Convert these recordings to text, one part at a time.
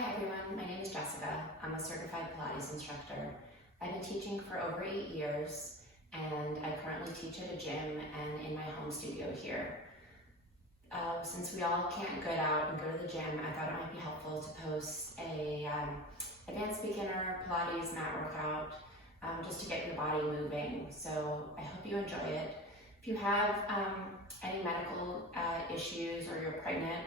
Hi everyone, my name is Jessica. I'm a certified Pilates instructor. I've been teaching for over 8 years and I currently teach at a gym and in my home studio here. Since we all can't get out and go to the gym, I thought it might be helpful to post a advanced beginner Pilates mat workout just to get your body moving. So I hope you enjoy it. If you have any medical issues or you're pregnant,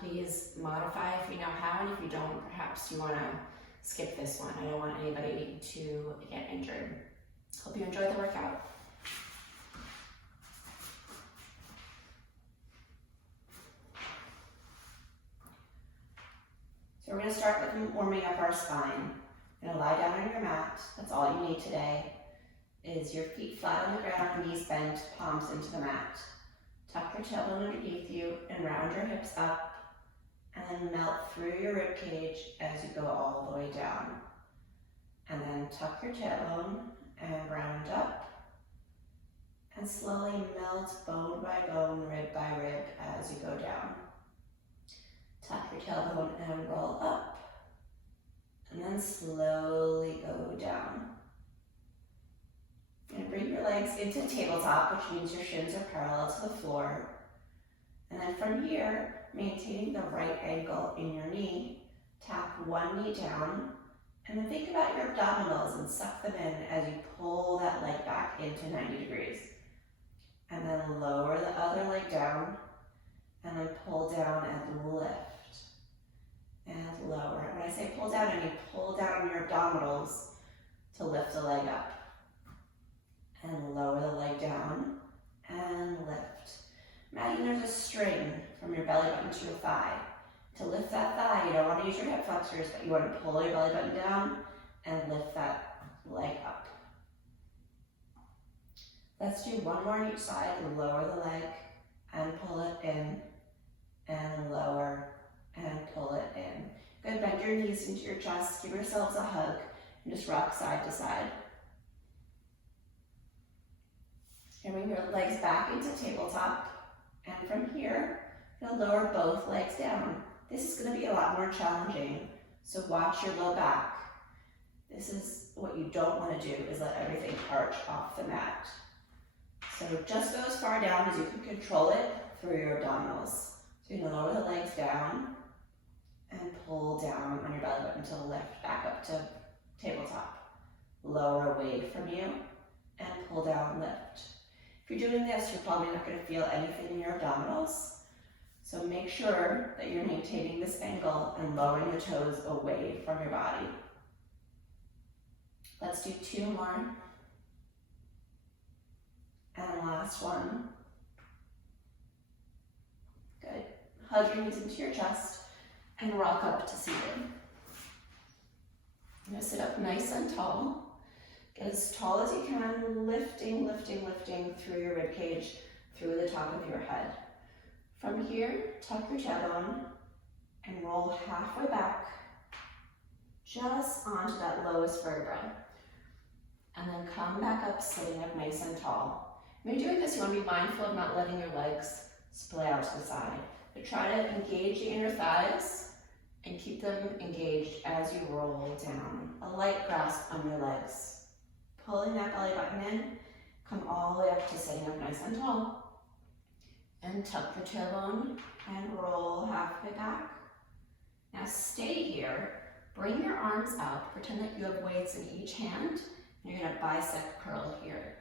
please modify if you know how, and if you don't, perhaps you want to skip this one. I don't want anybody to get injured. Hope you enjoy the workout. So we're going to start with warming up our spine. You're going to lie down on your mat. That's all you need today. Is your feet flat on the ground, knees bent, palms into the mat. Tuck your tailbone underneath you and round your hips up, and then melt through your rib cage as you go all the way down. And then tuck your tailbone and round up, and slowly melt bone by bone, rib by rib as you go down. Tuck your tailbone and roll up, and then slowly go down. And bring your legs into tabletop, which means your shins are parallel to the floor. And then from here, maintaining the right angle in your knee, tap one knee down, and then think about your abdominals and suck them in as you pull that leg back into 90 degrees. And then lower the other leg down, and then pull down and lift. And lower. When I say pull down, I mean pull down your abdominals to lift the leg up. And lower the leg down and lift. Imagine there's a string from your belly button to your thigh. To lift that thigh, you don't want to use your hip flexors, but you want to pull your belly button down and lift that leg up. Let's do one more on each side. Lower the leg and pull it in, and lower and pull it in. Good, bend your knees into your chest, give yourselves a hug, and just rock side to side. And bring your legs back into tabletop. And from here, you'll lower both legs down. This is going to be a lot more challenging, so watch your low back. This is what you don't want to do, is let everything arch off the mat. So just go as far down as you can control it through your abdominals. So you're going to lower the legs down and pull down on your belly button to lift back up to tabletop. Lower away from you and pull down, lift. If you're doing this, you're probably not going to feel anything in your abdominals. So make sure that you're maintaining this angle and lowering the toes away from your body. Let's do 2 more. And last one. Good. Hug your knees into your chest and rock up to seated. You're going to sit up nice and tall. Get as tall as you can, lifting, lifting, lifting through your rib cage, through the top of your head. From here, tuck your tailbone and roll halfway back, just onto that lowest vertebra. And then come back up, sitting up nice and tall. When you're doing this, you want to be mindful of not letting your legs splay out to the side. But try to engage the inner thighs and keep them engaged as you roll down. A light grasp on your legs. Pulling that belly button in, come all the way up to sitting up nice and tall. And tuck your tailbone and roll halfway back. Now stay here, bring your arms out, pretend that you have weights in each hand, and you're gonna bicep curl here.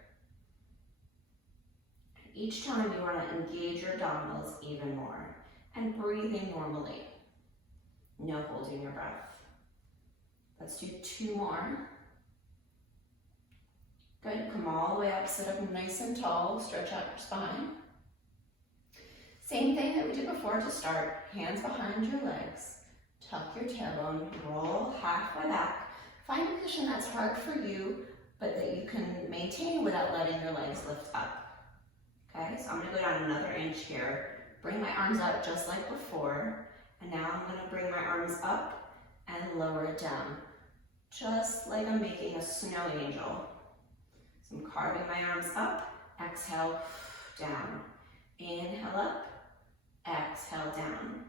Each time you wanna engage your abdominals even more, and breathing normally. No holding your breath. Let's do 2 more. Good, come all the way up, sit up nice and tall, stretch out your spine. Same thing that we did before to start, hands behind your legs. Tuck your tailbone, roll halfway back. Find a position that's hard for you, but that you can maintain without letting your legs lift up. Okay, so I'm gonna go down another inch here. Bring my arms out just like before, and now I'm gonna bring my arms up and lower it down, just like I'm making a snow angel. So I'm carving my arms up, exhale, down. Inhale up, exhale down.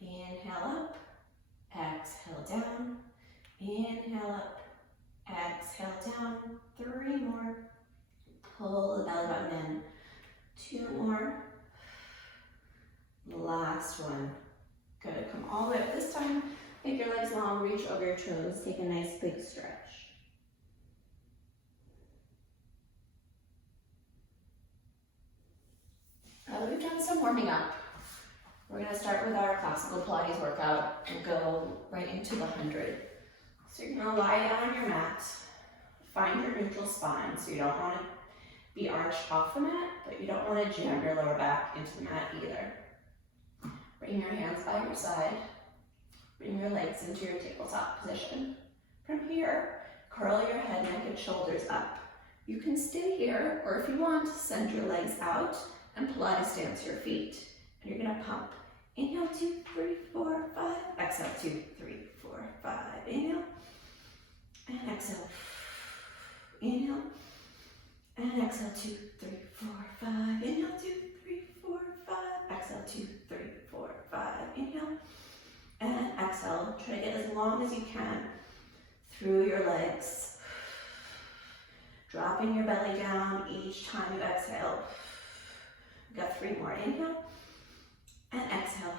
Inhale up, 3 more. Pull the belly button in. 2 more. Last one. Good, come all the way up. This time, make your legs long, reach over your toes, take a nice big stretch. Now that we've done some warming up, we're gonna start with our classical Pilates workout and go right into the 100. So you're gonna lie down on your mat, find your neutral spine, so you don't wanna be arched off the mat, but you don't wanna jam your lower back into the mat either. Bring your hands by your side, bring your legs into your tabletop position. From here, curl your head, neck, and shoulders up. You can stay here, or if you want, send your legs out and Pilates dance your feet. And you're gonna pump. Inhale, 2, 3, 4, 5. Exhale, 2, 3, 4, 5. Inhale, and exhale. Inhale, and exhale, 2, 3, 4, 5. Inhale, 2, 3, 4, 5. Exhale, 2, 3, 4, 5. Inhale, and exhale. Try to get as long as you can through your legs. Dropping your belly down each time you exhale. We've got 3 more. Inhale, and exhale.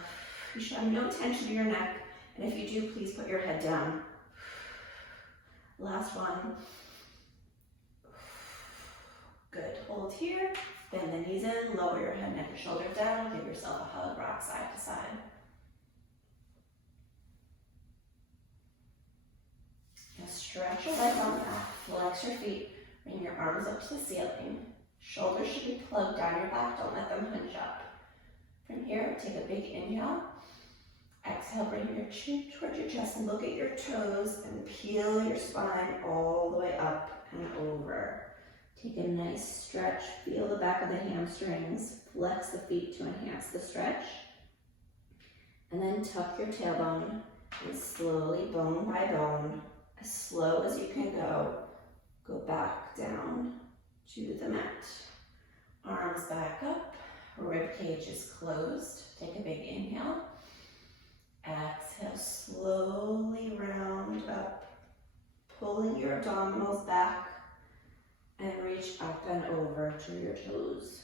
You should have no tension in your neck, and if you do, please put your head down. Last one. Good, hold here, bend the knees in, lower your head, neck, and shoulders down, give yourself a hug, rock side to side. Now stretch your legs on back, flex your feet, bring your arms up to the ceiling. Shoulders should be plugged down your back, don't let them hunch up. From here, take a big inhale. Exhale, bring your chin towards your chest and look at your toes and peel your spine all the way up and over. Take a nice stretch, feel the back of the hamstrings, flex the feet to enhance the stretch. And then tuck your tailbone and slowly, bone by bone, as slow as you can go back down to the mat. Arms back up, rib cage is closed. Take a big inhale. Exhale, slowly round up, pulling your abdominals back and reach up and over to your toes.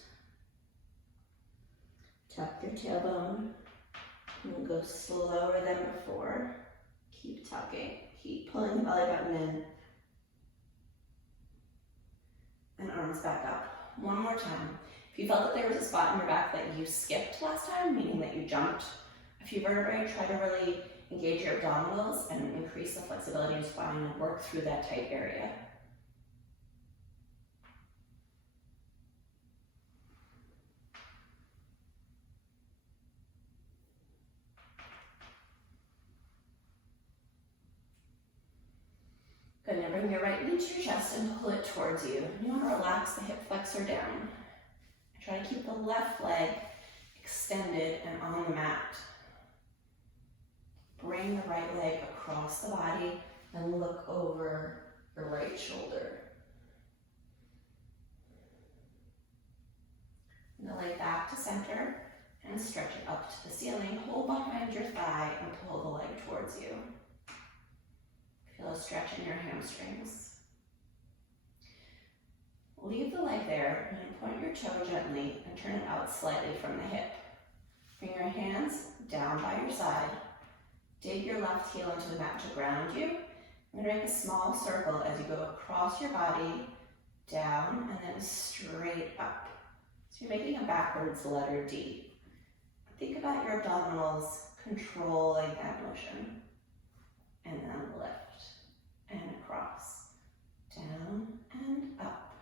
Tuck your tailbone and go slower than before. Keep tucking, keep pulling the belly button in. And arms back up. One more time. If you felt that there was a spot in your back that you skipped last time, meaning that you jumped a few vertebrae, try to really engage your abdominals and increase the flexibility in your spine and work through that tight area. Good, now bring your right knee to your chest and pull it towards you. You want to relax the hip flexor down. Try to keep the left leg extended and on the mat. Bring the right leg across the body and look over your right shoulder. And the leg back to center and stretch it up to the ceiling. Hold behind your thigh and pull the leg towards you. Feel a stretch in your hamstrings. Leave the leg there and point your toe gently and turn it out slightly from the hip. Bring your hands down by your side. Dig your left heel into the mat to ground you. You're going to make a small circle as you go across your body, down, and then straight up. So you're making a backwards letter D. Think about your abdominals controlling that motion. And then lift and across, down and up,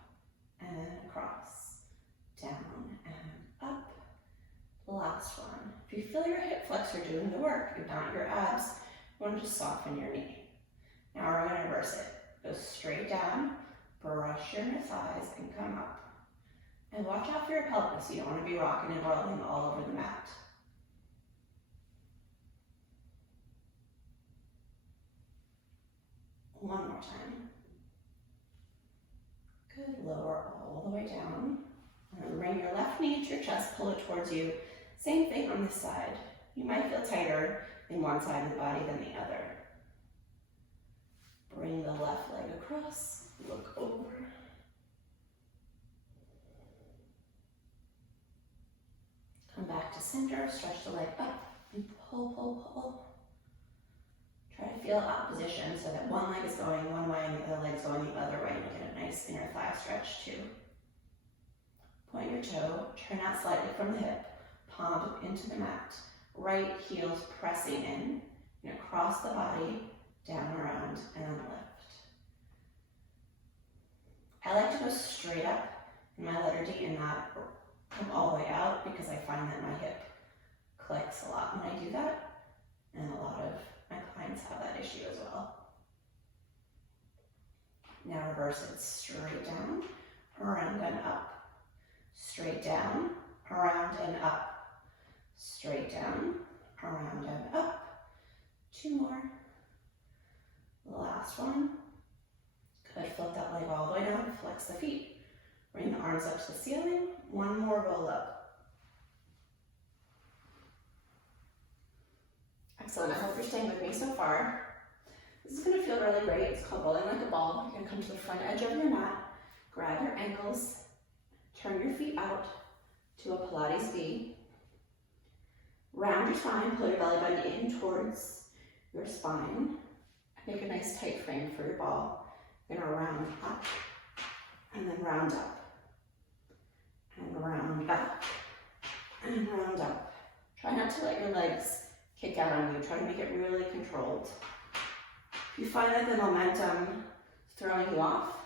and across, down and up. Last one. If you feel your hip flexor doing the work, if not your abs, you want to just soften your knee. Now we're going to reverse it. Go straight down, brush your thighs, and come up. And watch out for your pelvis. You don't want to be rocking and rolling all over the mat. One more time. Good, lower all the way down. And then bring your left knee to your chest, pull it towards you. Same thing on this side. You might feel tighter in one side of the body than the other. Bring the left leg across, look over. Come back to center, stretch the leg up, and pull, pull, pull. Try to feel opposition so that one leg is going one way and the other leg's going the other way. And you get a nice inner thigh stretch too. Point your toe, turn out slightly from the hip, palm into the mat. Right heel's pressing in. You're gonna cross the body, down, around, and then lift. I like to go straight up in my letter D and not come all the way out because I find that my hip clicks a lot when I do that. And a lot of my clients have that issue as well. Now reverse it straight down, around and up. Straight down, around and up. Straight down, around and up. 2 more. Last one. Good, float that leg all the way down, flex the feet. Bring the arms up to the ceiling. 1 more roll up. Excellent, I hope you're staying with me so far. This is gonna feel really great. It's called rolling like a ball. You're gonna come to the front edge of your mat, grab your ankles, turn your feet out to a Pilates V. Round your spine, pull your belly button in towards your spine. Make a nice tight frame for your ball. You're gonna round up, and then round up, and round back, and round up. Try not to let your legs kick out on you. Try to make it really controlled. If you find that the momentum is throwing you off,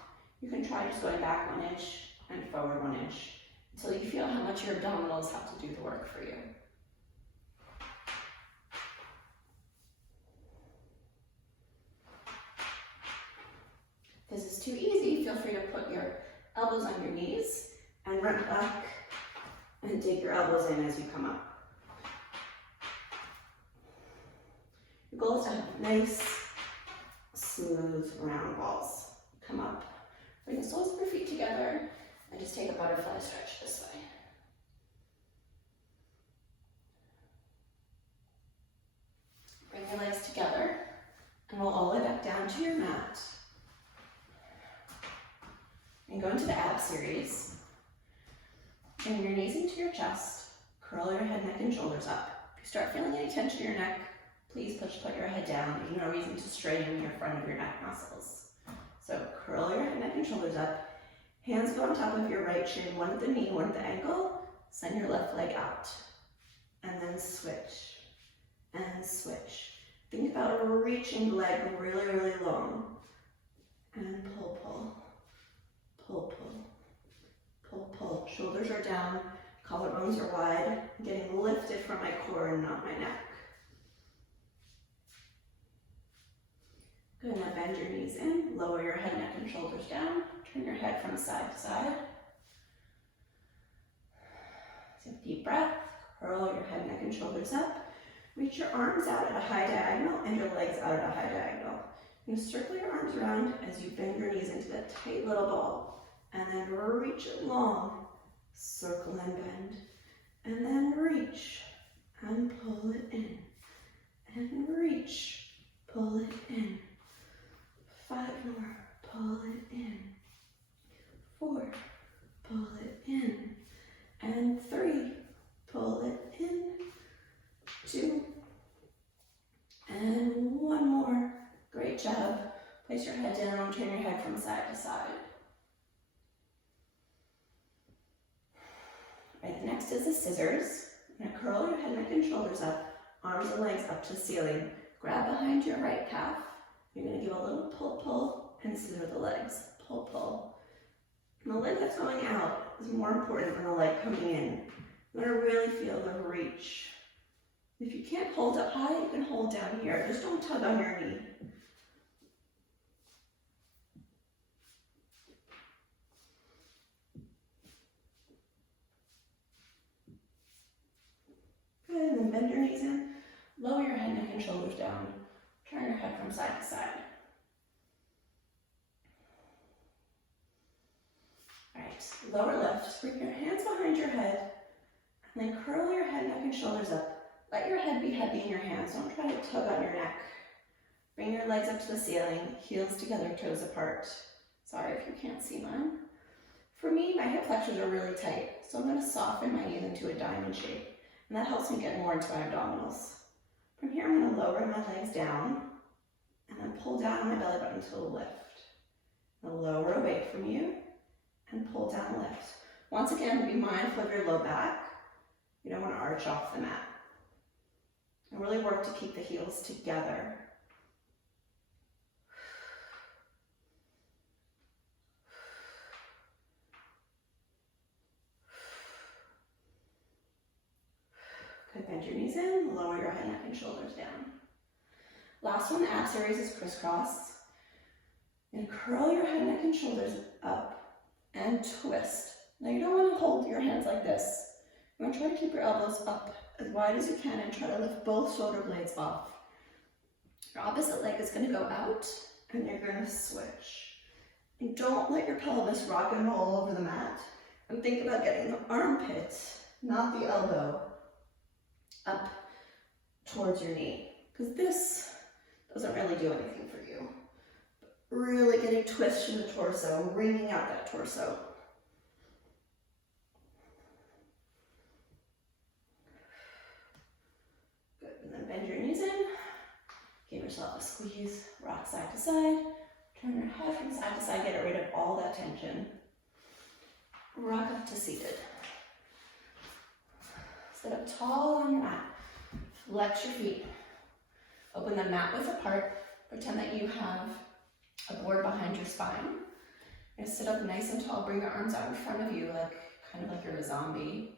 you can try just going back 1 inch and forward 1 inch until you feel how much your abdominals have to do the work for you. If this is too easy, feel free to put your elbows on your knees and run back and dig your elbows in as you come up. Your goal is to have nice, smooth, round balls. Come up, bring the soles of your feet together, and just take a butterfly stretch this way. Bring your legs together, and roll all the way back down to your mat. And go into the ab series. Bring your knees into your chest, curl your head, neck, and shoulders up. If you start feeling any tension in your neck, please put your head down. There's no reason to strain your front of your neck muscles. So curl your head, neck, and shoulders up. Hands go on top of your right shin, one at the knee, one at the ankle. Send your left leg out. And then switch. And switch. Think about reaching the leg really, really long. And pull, pull. Pull, pull. Pull, pull. Shoulders are down. Collarbones are wide. I'm getting lifted from my core and not my neck. Good, now bend your knees in, lower your head, neck, and shoulders down. Turn your head from side to side. Take a deep breath, curl your head, neck, and shoulders up. Reach your arms out at a high diagonal and your legs out at a high diagonal. You're gonna circle your arms around as you bend your knees into that tight little ball. And then reach it long, circle and bend. And then reach and pull it in. And reach, pull it in. 5 more, pull it in. 4, pull it in. And 3, pull it in. 2, and 1 more. Great job. Place your head down, turn your head from side to side. Right, the next is the scissors. You're gonna curl your head, neck, and shoulders up, arms and legs up to the ceiling. Grab behind your right calf. You're gonna give a little pull, pull, and scissor the legs. Pull, pull. And the leg that's going out is more important than the leg coming in. You're gonna really feel the reach. If you can't hold up high, you can hold down here. Just don't tug on your knee. Good, and then bend your knees in. Lower your head, neck, and shoulders down. Turn your head from side to side. All right, lower lift. Bring your hands behind your head, and then curl your head, neck, and shoulders up. Let your head be heavy in your hands. Don't try to tug on your neck. Bring your your legs up to the ceiling, heels together, toes apart. Sorry if you can't see mine. For me, my hip flexors are really tight, so I'm going to soften my knees into a diamond shape, and that helps me get more into my abdominals. From here, I'm going to lower my legs down, and then pull down on my belly button to lift. And lower away from you, and pull down, lift. Once again, be mindful of your low back. You don't want to arch off the mat. And really work to keep the heels together. Good, bend your knees in, lower your head, neck, and shoulders down. Last one, ab series is crisscross. And curl your head, neck, and shoulders up and twist. Now you don't want to hold your hands like this. You want to try to keep your elbows up as wide as you can and try to lift both shoulder blades off. Your opposite leg is going to go out and you're going to switch. And don't let your pelvis rock and roll over the mat. And think about getting the armpit, not the elbow, up towards your knee. Because this doesn't really do anything for you. But really getting twist in the torso, wringing out that torso. Good, and then bend your knees in. Give yourself a squeeze, rock side to side. Turn your head from side to side, get rid of all that tension. Rock up to seated. Sit up tall on your mat. Flex your feet. Open the mat width apart. Pretend that you have a board behind your spine. You're gonna sit up nice and tall. Bring your arms out in front of you, kind of like you're a zombie.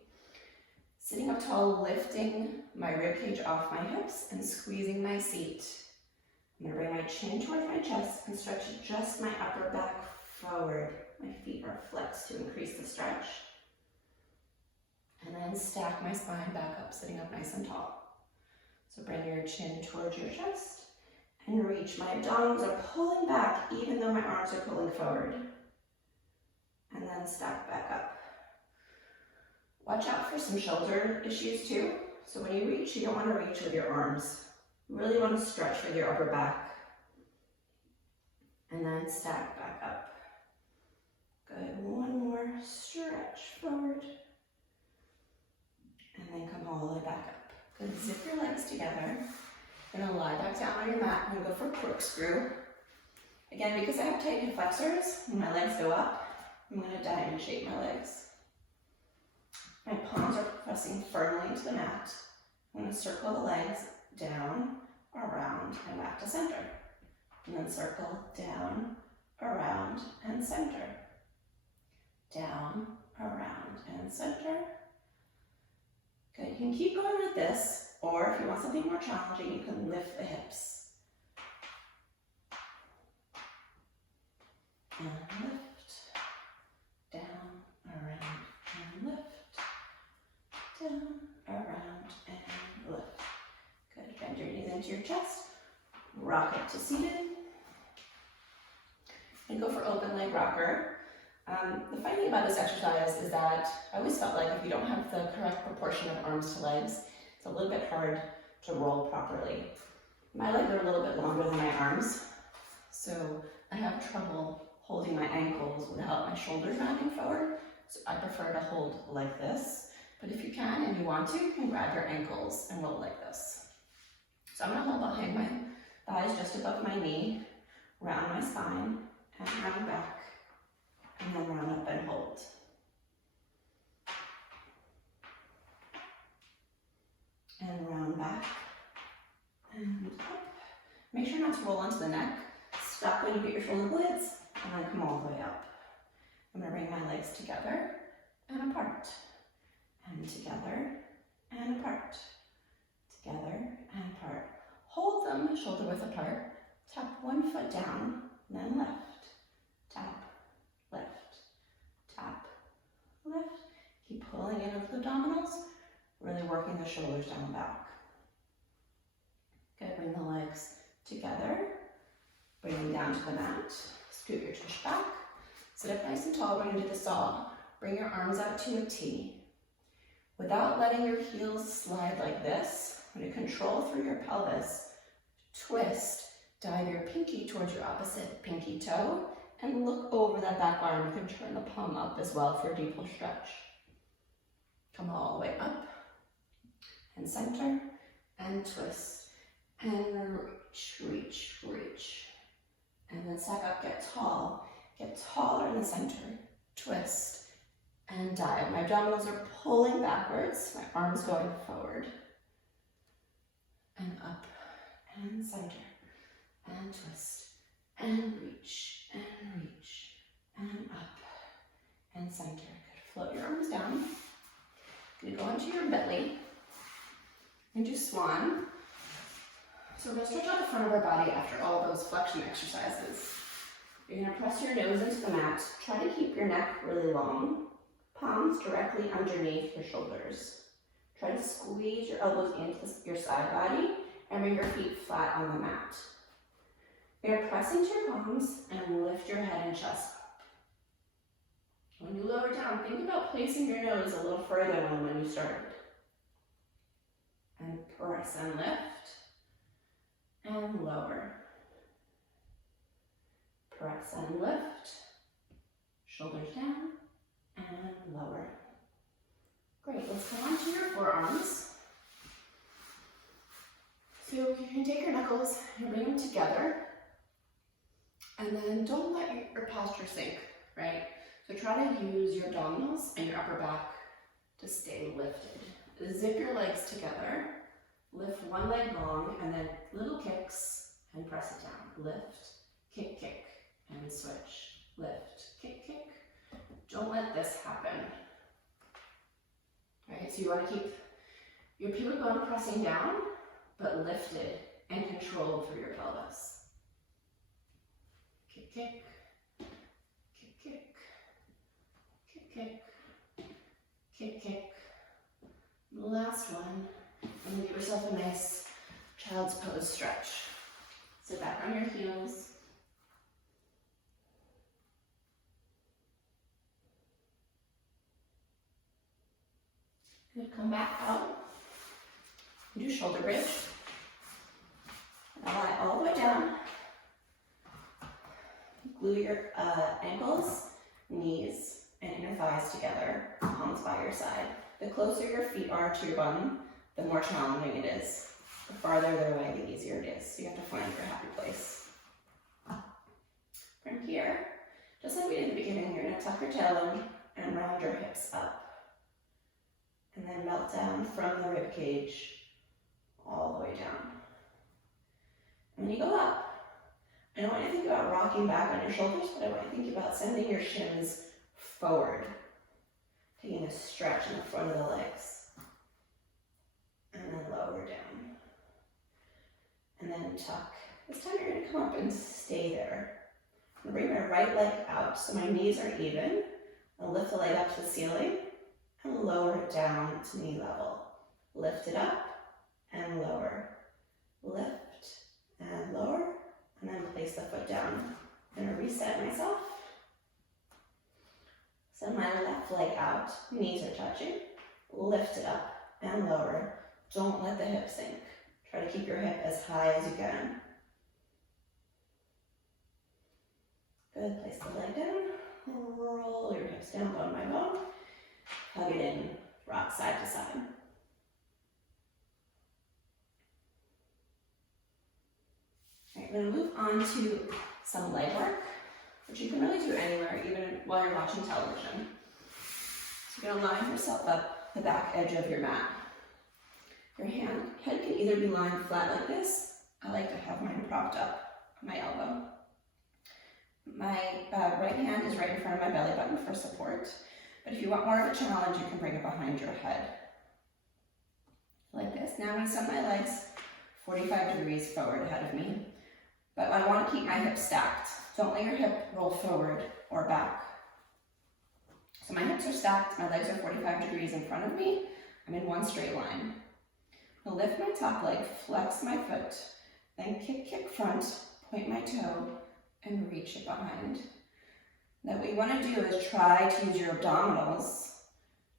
Sitting up tall, lifting my rib cage off my hips and squeezing my seat. I'm gonna bring my chin towards my chest and stretch just my upper back forward. My feet are flexed to increase the stretch. And then stack my spine back up, sitting up nice and tall. So bring your chin towards your chest and reach. My abdominals are pulling back even though my arms are pulling forward. And then stack back up. Watch out for some shoulder issues too. So when you reach, you don't want to reach with your arms. You really want to stretch with your upper back. And then stack back up. Good, one more stretch forward. And then come all the way back up. Good, zip your legs together. You're gonna lie back down on your mat and go for corkscrew. Again, because I have tight hip flexors, when my legs go up, I'm gonna diamond shape my legs. My palms are pressing firmly into the mat. I'm gonna circle the legs down, around, and back to center. And then circle down, around, and center. Down, around, and center. Good, you can keep going with this, or if you want something more challenging, you can lift the hips. And lift, down, around, and lift, down, around, and lift. Good, bend your knees into your chest, rock up to seated, and go for open leg rocker. The funny thing about this exercise is that I always felt like if you don't have the correct proportion of arms to legs, it's a little bit hard to roll properly. My legs are a little bit longer than my arms, so I have trouble holding my ankles without my shoulders rounding forward. So I prefer to hold like this, but if you can and you want to, you can grab your ankles and roll like this. So I'm gonna hold behind my thighs just above my knee, round my spine, and round back. And then round up and hold. And round back and up. Make sure not to roll onto the neck. Stop when you get your shoulder blades and then come all the way up. I'm going to bring my legs together and apart. And together and apart. Together and apart. Hold them shoulder width apart. Tap one foot down, then left. Tap. Lift, tap, lift. Keep pulling in with the abdominals, really working the shoulders down and back. Good, bring the legs together, bring them down to the mat, scoot your tush back, sit up nice and tall. We're gonna do the saw. Bring your arms out to a T. Without letting your heels slide like this, I'm gonna control through your pelvis, twist, Dive your pinky towards your opposite pinky toe and look over that back arm. You can turn the palm up as well for a deeper stretch. Come all the way up and center and twist and reach, reach, reach. And then stack up, get tall. Get taller in the center, twist and dive. My abdominals are pulling backwards, my arms going forward and up and center and twist and reach and up and center. Good. Float your arms down. Gonna go into your belly and do swan. So we're gonna stretch out the front of our body after all those flexion exercises. You're gonna press your nose into the mat. Try to keep your neck really long. Palms directly underneath your shoulders. Try to squeeze your elbows into your side body and bring your feet flat on the mat. You're gonna press into your palms and lift your head and chest up. When you lower down, think about placing your nose a little further than when you started. And press and lift and lower. Press and lift, shoulders down and lower. Great, let's come onto your forearms. So you can take your knuckles and bring them together. And then don't let your posture sink, right? So try to use your abdominals and your upper back to stay lifted. Zip your legs together. Lift one leg long and then little kicks and press it down. Lift, kick, kick, and switch. Lift, kick, kick. Don't let this happen. All right, so you want to keep your pubic bone pressing down, but lifted and controlled through your pelvis. Kick, kick, kick, kick, kick, kick, kick, kick. Last one, and then give yourself a nice child's pose stretch. Sit back on your heels. Good, come back out. Do shoulder bridge. Lie all the way down. Glue your ankles, knees, and inner thighs together, palms by your side. The closer your feet are to your bum, the more challenging it is. The farther they're away, the easier it is. So you have to find your happy place. From here, just like we did at the beginning, you're gonna tuck your tailbone and round your hips up. And then melt down from the rib cage all the way down. And when you go up, I don't want you to think about rocking back on your shoulders, but I want you to think about sending your shins forward, taking a stretch in the front of the legs, and then lower down. And then tuck. This time you're going to come up and stay there. I'm going to bring my right leg out so my knees are even. I'll lift the leg up to the ceiling and lower it down to knee level. Lift it up and lower. Lift and lower, and then place the foot down. I'm going to reset myself. Send my left leg out, knees are touching. Lift it up and lower. Don't let the hip sink. Try to keep your hip as high as you can. Good, place the leg down. Roll your hips down bone by bone. Hug it in, rock side to side. All right, we're going to move on to some leg work, which you can really do anywhere, even while you're watching television. So you're going to line yourself up the back edge of your mat. Your head can either be lying flat like this. I like to have mine propped up on my elbow. My right hand is right in front of my belly button for support. But if you want more of a challenge, you can bring it behind your head. Like this. Now I'm going to send my legs 45 degrees forward ahead of me. But I want to keep my hips stacked. Don't let your hip roll forward or back. So my hips are stacked, my legs are 45 degrees in front of me. I'm in one straight line. I'll lift my top leg, flex my foot, then kick, kick front, point my toe, and reach it behind. Now what you want to do is try to use your abdominals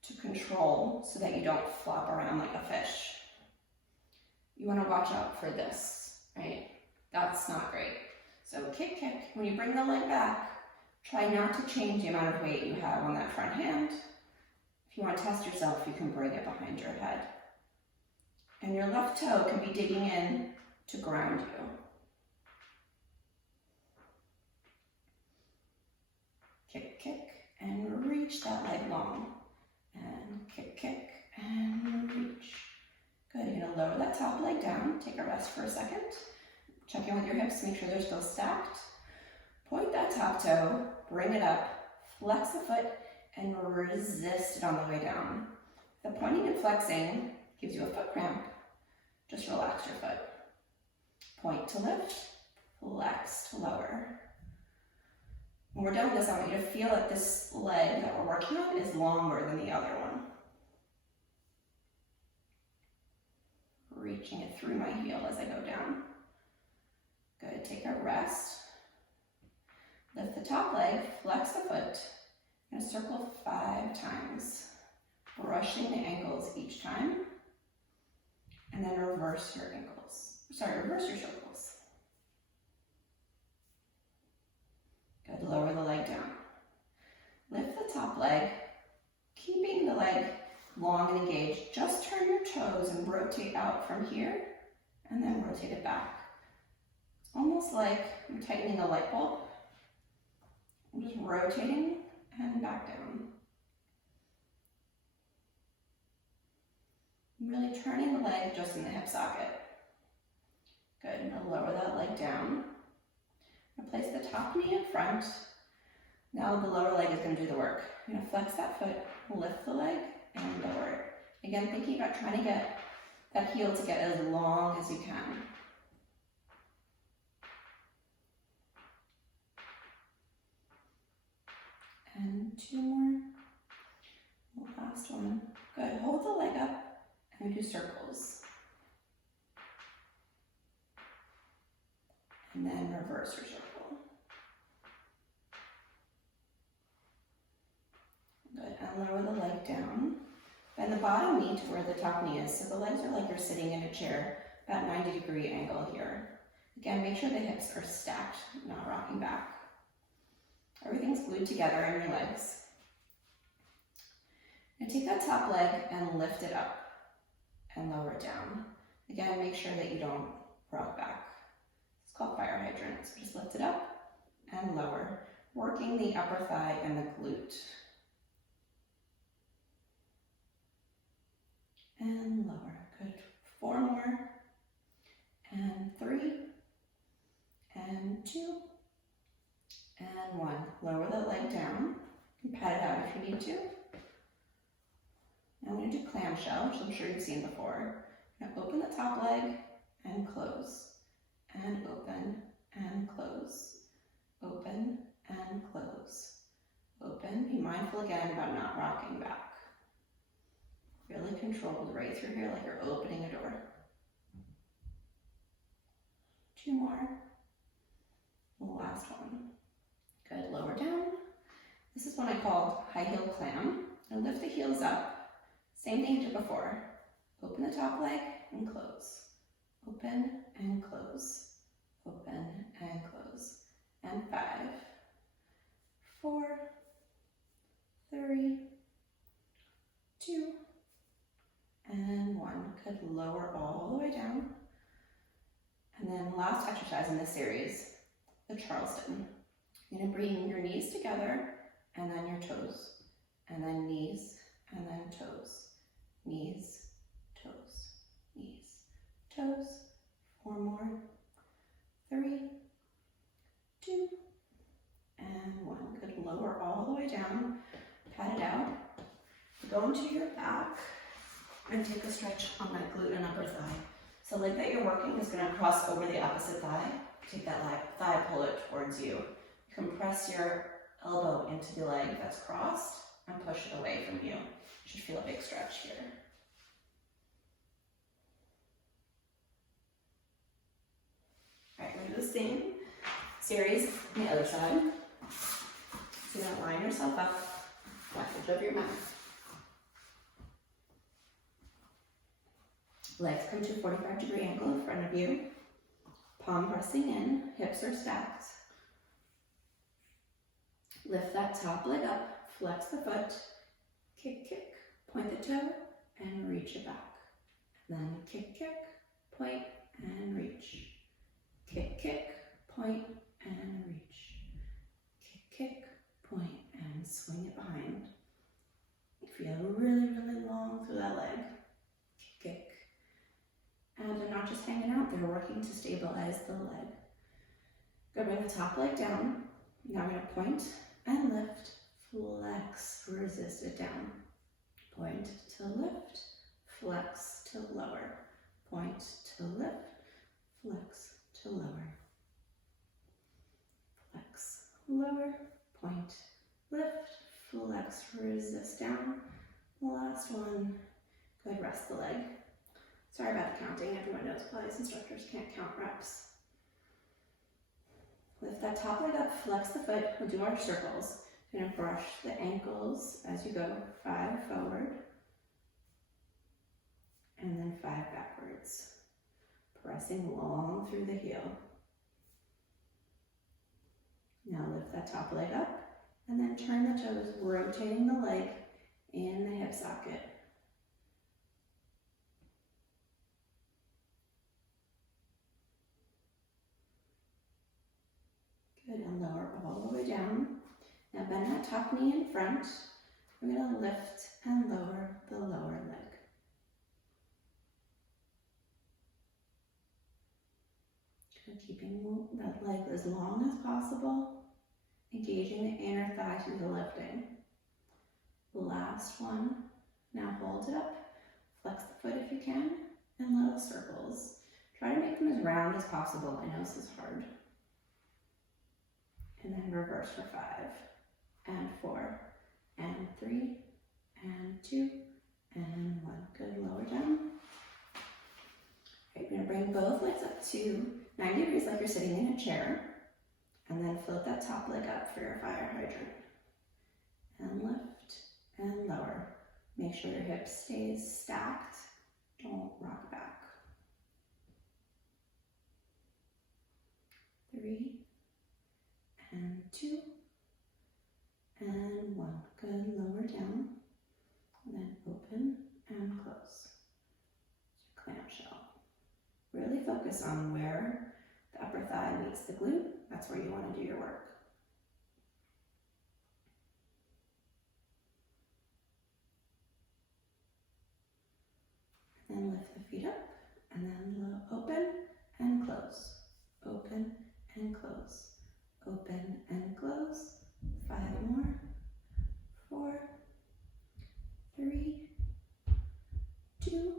to control so that you don't flop around like a fish. You want to watch out for this, right? That's not great. So kick, kick. When you bring the leg back, try not to change the amount of weight you have on that front hand. If you want to test yourself, you can bring it behind your head. And your left toe can be digging in to ground you. Kick, kick, and reach that leg long. And kick, kick, and reach. Good, you're gonna lower that top leg down, take a rest for a second. Check in with your hips, make sure they're still stacked. Point that top toe, bring it up, flex the foot, and resist it on the way down. The pointing and flexing gives you a foot cramp. Just relax your foot. Point to lift, flex to lower. When we're done with this, I want you to feel that this leg that we're working on is longer than the other one. Reaching it through my heel as I go down. Good, take a rest. Lift the top leg, flex the foot, and circle 5 times. Brushing the ankles each time. And then reverse your ankles. Reverse your circles. Good, lower the leg down. Lift the top leg, keeping the leg long and engaged. Just turn your toes and rotate out from here, and then rotate it back. It's almost like I'm tightening a light bulb. I'm just rotating and back down. I'm really turning the leg just in the hip socket. Good, now lower that leg down. Place the top knee in front. Now the lower leg is going to do the work. You're going to flex that foot, lift the leg, and lower it. Again, thinking about trying to get that heel to get as long as you can. And 2 more. The last one. Good. Hold the leg up and do circles. And then reverse your circle. Good, and lower the leg down. Bend the bottom knee to where the top knee is, so the legs are like you're sitting in a chair, about 90-degree angle here. Again, make sure the hips are stacked, not rocking back. Everything's glued together in your legs. And take that top leg and lift it up and lower it down. Again, make sure that you don't rock back. It's called fire hydrant, so just lift it up and lower, working the upper thigh and the glute. And lower, good. 4 more, and 3, and 2, and 1. Lower the leg down, you can pat it out if you need to. Now I'm going to do clamshell, which I'm sure you've seen before. Now open the top leg and close, and open, and close, open, and close, open. Be mindful again about not rocking back. Really controlled right through here like you're opening a door. 2 more. The last one. Good, lower down. This is one I called high heel clam. And lift the heels up. Same thing you did before. Open the top leg and close. Open and close. Open and close. And 5, 4, 3, 2, and 1. Good, lower all the way down. And then last exercise in this series, the Charleston. You're going to bring your knees together and then your toes. And then knees and then toes. Knees, toes, knees, toes. 4 more. 3, 2, and 1. Good, lower all the way down. Pat it out. Go into your back and take a stretch on that glute and upper thigh. So leg that you're working is going to cross over the opposite thigh. Take that thigh, pull it towards you. You can press your elbow into the leg that's crossed and push it away from you. You should feel a big stretch here. All right, we're going to do the same series on the other side. So you're going to line yourself up, back edge of your mat. Legs come to a 45-degree angle in front of you. palm pressing in, hips are stacked. Lift that top leg up, flex the foot, kick, kick, point the toe, and reach it back. Then kick, kick, point, and reach. Kick, kick, point, and reach. Kick, kick, point, and swing it behind. Feel really, really long through that leg. Kick, kick. And they're not just hanging out, they're working to stabilize the leg. Go bring the top leg down. Now we're gonna point and lift, flex, resist it down. Point to lift, flex to lower. Point to lift, flex to lower. Flex, lower, point, lift, flex, resist down. Last one. Go ahead, rest the leg. Sorry about the counting. Everyone knows Pilates instructors can't count reps. Lift that top leg up, flex the foot. We'll do our circles. You're gonna brush the ankles as you go. 5 forward. And then 5 backwards. Pressing long through the heel. Now lift that top leg up and then turn the toes, rotating the leg in the hip socket. Good, and lower all the way down. Now bend that top knee in front. We're going to lift and lower the lower leg. Good, keeping that leg as long as possible, engaging the inner thigh through the lifting. Last one. Now hold it up, flex the foot if you can, and little circles. Try to make them as round as possible. I know this is hard. And then reverse for 5, and 4, and 3, and 2, and 1. Good, lower down. Okay, you're gonna bring both legs up to 90 degrees like you're sitting in a chair, and then float that top leg up for your fire hydrant. And lift and lower. Make sure your hip stays stacked. Don't rock back. 3, and 2, and 1. Good, lower down, and then open and close. Clamshell. Really focus on where the upper thigh meets the glute. That's where you want to do your work. And then lift the feet up, and then open and close. Open and close. Open and close. 5 more. 4, 3, 2,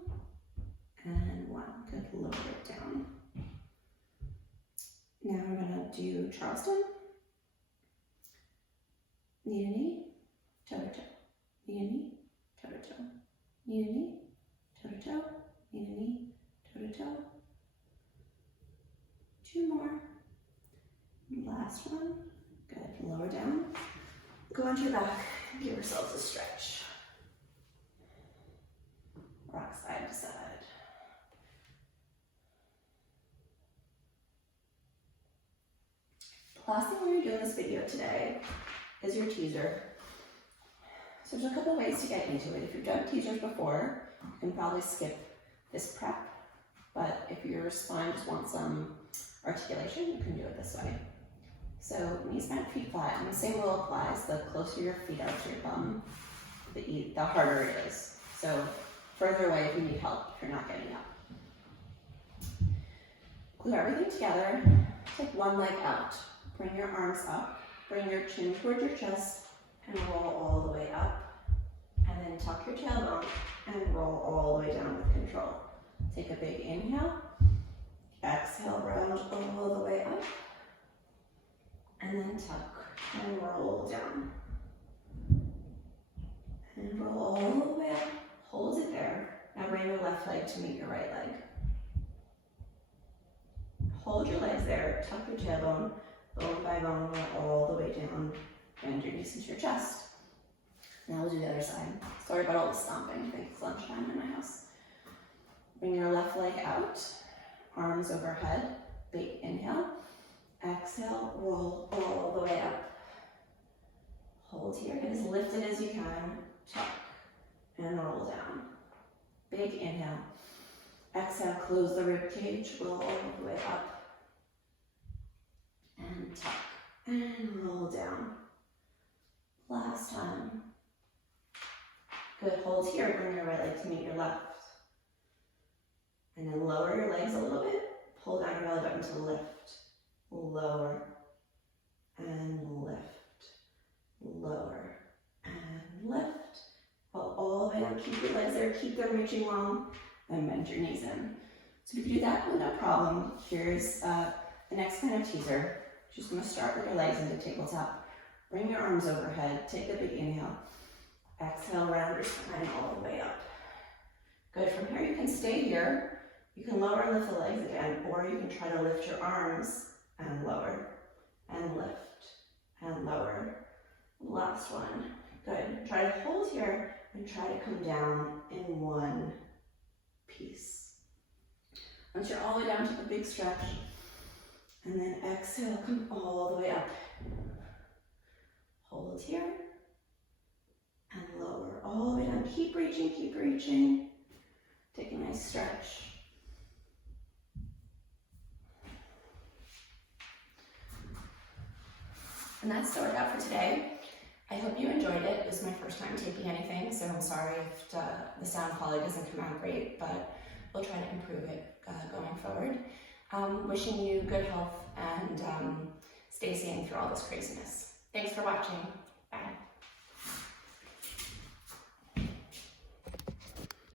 and 1. Good, lower it down. Now we're gonna do Charleston. Knee to knee, toe to toe. Knee to knee, toe to toe. Knee to knee, toe to toe. Knee to knee, toe to toe. 2 more. Last one. Good. Lower down. Go onto your back. Give yourselves a stretch. Rock side to side. The last thing we're going to do in this video today is your teaser. So there's a couple ways to get into it. If you've done teasers before, you can probably skip this prep. But if your spine just wants some articulation, you can do it this way. So knees bent, feet flat, and the same rule applies. The closer your feet are to your bum, the harder it is. So further away if you need help, if you're not getting up. Glue everything together. Take one leg out. Bring your arms up. Bring your chin towards your chest and roll all the way up. And then tuck your tailbone and roll all the way down with control. Take a big inhale. Exhale, round all the way up. And then tuck and roll down. And roll all the way up. Hold it there. Now bring your left leg to meet your right leg. Hold your legs there. Tuck your tailbone. Bone by bone, roll all the way down. Bend your knees into your chest. Now we'll do the other side. Sorry about all the stomping. I think it's lunchtime in my house. Bring your left leg out. Arms overhead. Big inhale. Exhale, roll all the way up. Hold here, get as lifted as you can. Tuck and roll down. Big inhale. Exhale, close the rib cage, roll all the way up. And tuck and roll down. Last time. Good, hold here, bring your right leg to meet your left. And then lower your legs a little bit. Pull down your belly button to lift. Lower and lift. Lower and lift. Pull all the way down, keep your legs there, keep them reaching long, and bend your knees in. So if you can do that with no problem, here's the next kind of teaser. Just gonna start with your legs into tabletop. Bring your arms overhead, take a big inhale. Exhale, round your spine all the way up. Good, from here you can stay here. You can lower and lift the legs again, or you can try to lift your arms and lower, and lift, and lower. Last one, good. Try to hold here and try to come down in one piece. Once you're all the way down to the big stretch, and then exhale, come all the way up. Hold here, and lower all the way down. Keep reaching, keep reaching. Take a nice stretch. And that's the workout for today. I hope you enjoyed it. It was my first time taking anything, so I'm sorry if the sound quality doesn't come out great, but we'll try to improve it going forward. Wishing you good health and stay sane through all this craziness. Thanks for watching. Bye.